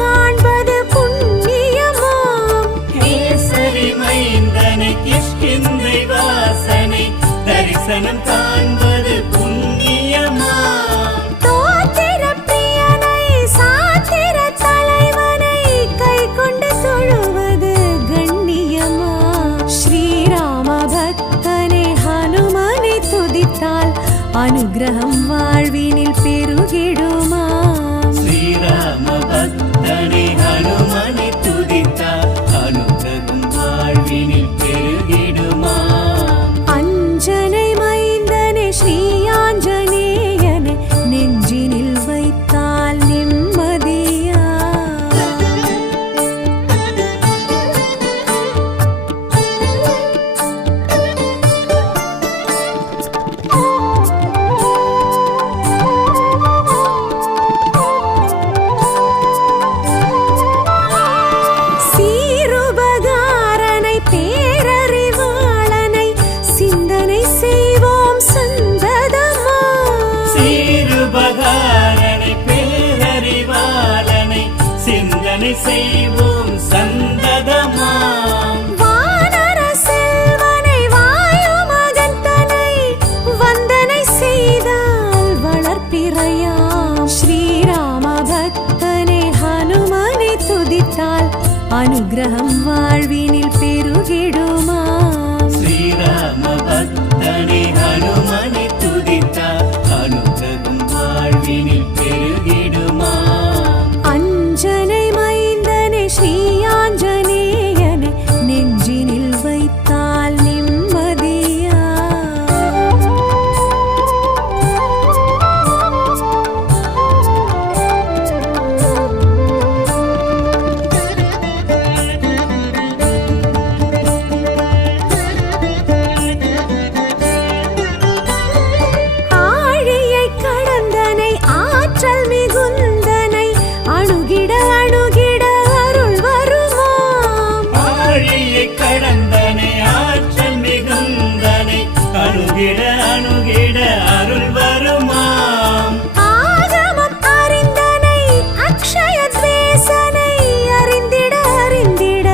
காண்பது புண்ணியமாம். கேசரி மைந்தனை கிஷ்கிந்தை வாசனை தரிசனம் காண்பது புண்ணியமாம். தோத்திர பிரியனை சாத்திர தலைவனை கை கொண்டு தொழுவது கண்ணியமாம். ஸ்ரீராம பக்தனை ஹனுமனை துதித்தால் அனுகிரகம் வாழ்வினில் பெருகிடுமாம். ஸ்ரீராம பக்தனை ஹனுமனை துதித்தால் அனுகிரகம் வாழ்வினில் பெருகிடுமாம். அஞ்சனை மைந்தனை ஸ்ரீ ஆஞ்சநேயனை நெஞ்சினில் வைத்தால் நிம்மதியா. சீருபகாரனை பேரறிவாளனை சிந்தனை செய்வோம் சந்ததமா. சீருபகாரனை பேரறிவாளனை சிந்தனை செய்வோம் சந்ததமாம். வானர செல்வனை வாயு மகந்தனை வந்தனை செய்தால் வளர்ப்பிறையாம். ஸ்ரீராம பக்தனை ஹனுமனை துதித்தால் அனுகிரகம் வாழ்வினில் பெருகிடுமாம். ஸ்ரீராம பக்தனை ஹனுமனை துதித்தால் அனுகிரகம் வாழ்வினில் பெருகிடுமாம். அஞ்சனை மைந்தனை ஸ்ரீ ஆஞ்சநேயனை நெஞ்சினில் வைத்தால் நிம்மதியா. ஆழியை கடந்தனை ஆற்றல் மிகுந்தனை அணுகிட அணுகிட அருள் வருமாம். ஆழியை கடந்தனை ஆற்றல் மிகுந்தனை அணுகிட அணுகிட அருள் வருமாம். ஆகமம் அறிந்தனை அக்ஷய தேசனை அறிந்திட அறிந்திட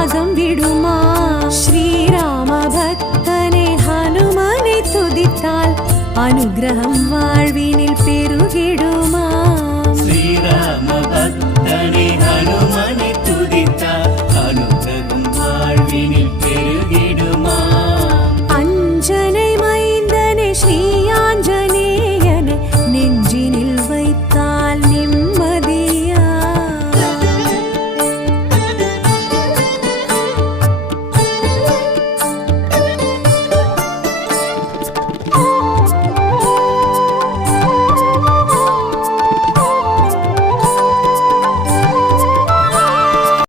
அகம் விடுமா. ஸ்ரீராம பக்தனை ஹனுமனை துதித்தால் அனுகிரகம் வாழ்வினில் பெரு